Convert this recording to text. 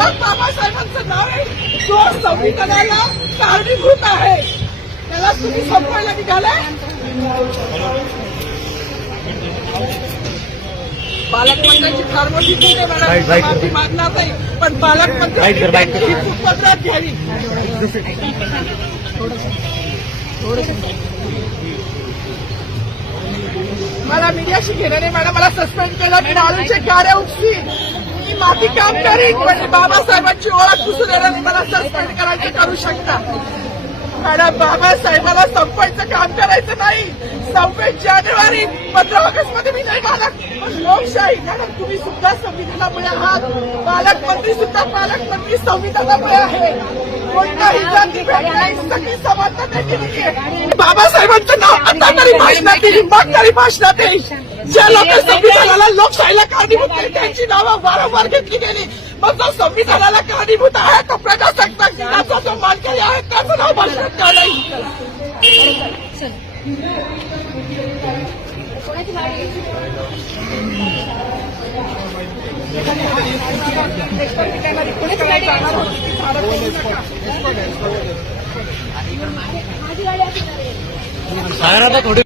मग बाबासाहेबांचं नाव आहे. जो संविधानाला कारणीभूत आहे. त्याला तुम्ही संपवायला पालकमंत्र्यांची फार मोठी चूक आहे. मला बाईट, बाईट. माफी मागणार नाही. पण पालकमंत्री. ही घ्यावी. मला मीडियाशी घेणं नाही. मॅडम मला सस्पेंड केलं. मी नारूचे गाड्या उपसी की माती काम करेल पण बाबासाहेबांची ओळख पुसून येणार मला सस्पेंड करायचं करू शकता. मॅडम बाबासाहेबाला संपायचं काम करायचं नाही. सव्वीस जानेवारी पंधरा ऑगस्टमध्ये मी नाही बालक. लोकशाही मॅडम तुम्ही सुद्धा संविधानामुळे आहात. पालकमंत्री सुद्धा पालकमंत्री संविधानामुळे आहे. कोणताही जाती भेट नाही सगळी समानता त्यांनी बाबासाहेबांचं नाव आता तरी भाषणात येईल मग तरी भाषणात येईल ज्या लोक संविधानाला लोकशाहीला कारणीभूत केली त्यांची नावं वारंवार घेतली गेली. मग जो संविधानाला कारणीभूत आहे तो प्रजासत्ताक दिनाचा जो मानकरी आहे त्याचं नाव भाषणात का नाही? ਸਾਰਾ ਤਾਂ ਤੁਹਾਡੇ